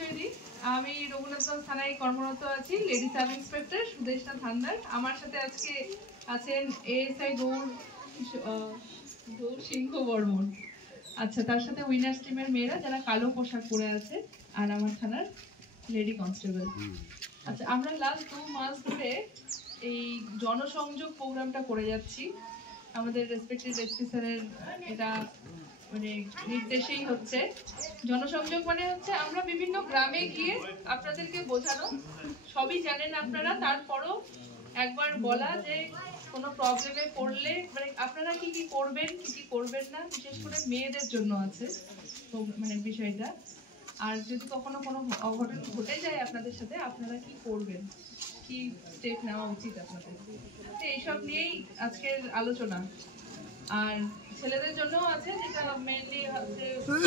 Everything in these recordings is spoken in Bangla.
পরিচয় দিই। আমি রঘুনাথগঞ্জ থানায় কর্মরত আছি, লেডি সাব ইন্সপেক্টর সুদেষ্ণা ধান্দার। আমার সাথে আজকে আছেন এএসআই গৌর সিংহ বর্মন। আচ্ছা, তার সাথে উইনার্স টিমের মেয়েরা যারা কালো পোশাক পরে আছে, আর আমার থানার লেডি কনস্টেবল। আচ্ছা, আমরা লাস্ট 2 মাস ধরে এই জনসংযোগ প্রোগ্রামটা করে যাচ্ছি। আমাদের রেসপেক্টেড এসপি স্যারের এটা মানে নির্দেশেই হচ্ছে। জনসংযোগ মানে হচ্ছে আমরা বিভিন্ন গ্রামে গিয়ে আপনাদেরকে বোঝানো, সবই জানেন আপনারা, তারপরও একবার বলা যে কোনো প্রবলেমে পড়লে মানে আপনারা কি কি করবেন, কি কি করবেন না, বিশেষ করে মেয়েদের জন্য আছে তো মানে বিষয়টা। আর যদি কখনো কোনো অঘটন ঘটে যায় আপনাদের সাথে, আপনারা কি করবেন, কি স্টেপ নেওয়া উচিত আপনাদের, তো এইসব নিয়েই আজকের আলোচনা। আর ছেলেদের জন্য আছে, যেটা মেইনলি হচ্ছে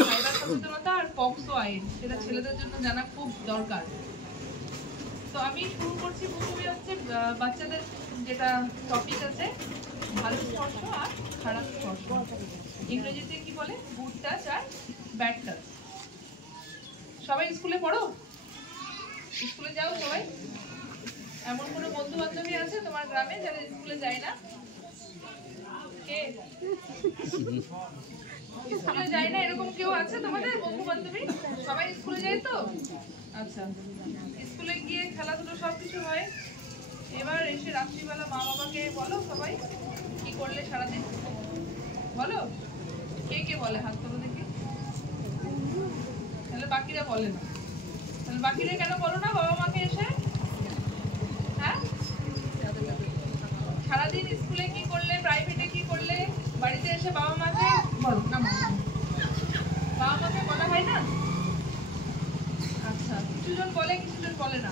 সাইবার সচেতনতা আর পক্সো আইন, সেটা ছেলেদের জন্য জানা খুব দরকার। তো আমি শুরু করছি প্রথমে হচ্ছে বাচ্চাদের যেটা টপিক আছে, ভালো স্পর্শ আর খারাপ স্পর্শ। ইংরেজিতে কি বলে, গুড টাচ আর ব্যাড টাচ। সবাই স্কুলে পড়ো, স্কুলে যাও সবাই? এমন কোনো বন্ধু বান্ধবী আছে তোমার গ্রামে যারা স্কুলে যায় না? কে স্কুলে যায় না এরকম কেউ আছে তোমাদের বন্ধু বান্ধবী? সবাই স্কুলে যায় তো? আচ্ছা, স্কুলে গিয়ে খেলাধুলো সবকিছু হয়। এবার এসে রাত্রিবেলা মা বাবাকে বলো সবাই কি করলে সারাদিন, বলো। কে কে বলে হাত তোলো দেখি। তাহলে বাকিরা বলে না, তাহলে বাকিরা কেন বলো না বাবা মাকে এসে? হ্যাঁ, সারাদিন স্কুলে কি করলে, প্রাইভেটে কি করলে, বাড়িতে এসে বাবা মাকে বলো না? বাবা মাকে বলা হয় না? আচ্ছা, কিছুজন বলে কিছুজন বলে না।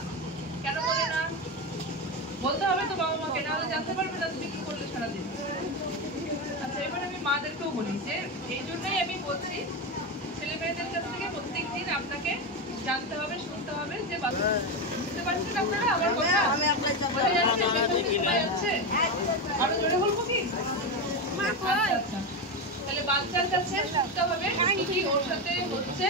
কেন বলে না? বলতে হবে তো বাবা মাকে, নাহলে জানতে পারবে না তুমি কি করলে সারাদিন। আচ্ছা, এবার আমি মাদেরকেও বলি যে এই জন্যই আমি বলছি ছেলে মেয়েদের কাছ থেকে প্রত্যেকদিন আপনাকে জানতে হবে, শুনতে হবে যে বুঝতে পারছেন আপনারা আমার কথা? আরো জোরে বলবো কি? আচ্ছা, তাহলে বাচ্চার কাছে শুনতে হবে কি ওর সাথে হচ্ছে।